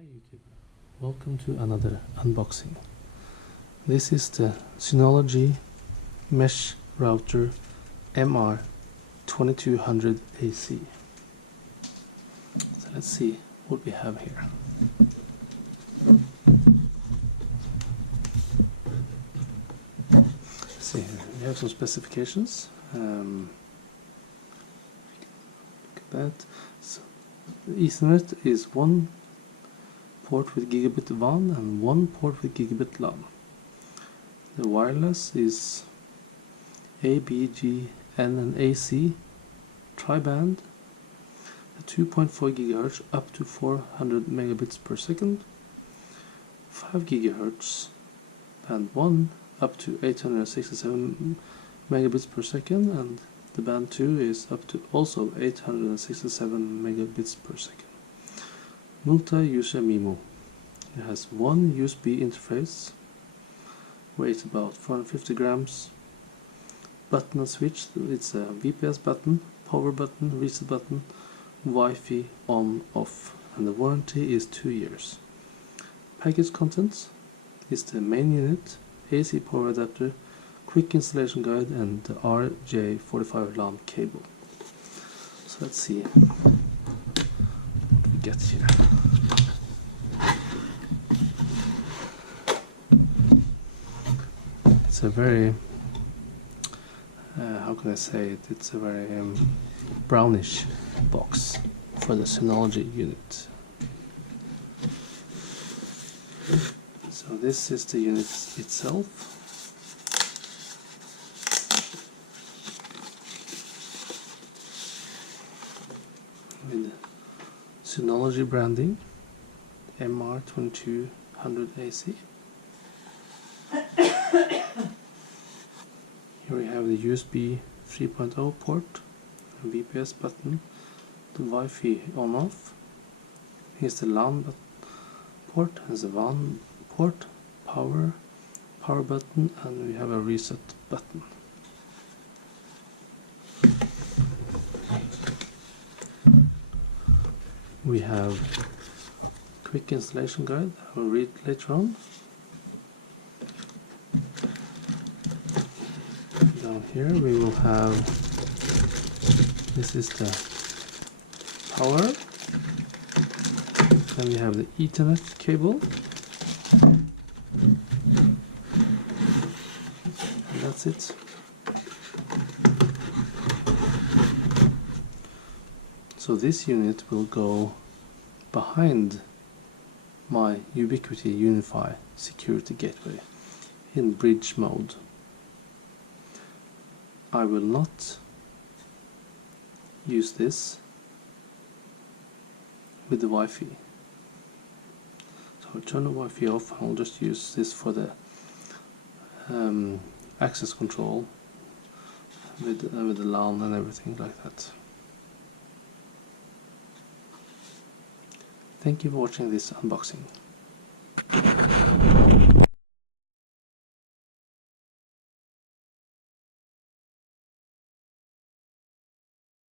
Hi YouTube, welcome to another unboxing. This is the Synology mesh router MR2200ac. So let's see what we have here. See here, we have some specifications. Look at that. So the Ethernet is one port with gigabit WAN and one port with gigabit LAN. The wireless is A, B, G, N and AC tri-band at 2.4 GHz up to 400 megabits per second, 5 GHz band 1 up to 867 megabits per second, and the band 2 is up to also 867 megabits per second. Multi-user MIMO. It has one USB interface, weighs about 450 grams, button and switch. It's a VPS button, power button, reset button, Wi-Fi on off, and the warranty is 2 years. Package contents is the main unit, AC power adapter, quick installation guide, and the RJ45 LAN cable. So let's see what we get here. It's a very, how can I say it? It's a very brownish box for the Synology unit. So this is the unit itself. With Synology branding, MR2200ac. Here we have the USB 3.0 port, a VPS button, the Wi-Fi on-off. Here's the LAN port, here's the WAN port, power button, and we have a reset button. We have quick installation guide, I will read later on. Down here we will have, this is the power, then we have the Ethernet cable, and that's it. So this unit will go behind my Ubiquiti Unify security gateway in bridge mode. I will not use this with the Wi-Fi. So I'll turn the Wi-Fi off. I'll just use this for the access control with the LAN and everything like that. Thank you for watching this unboxing.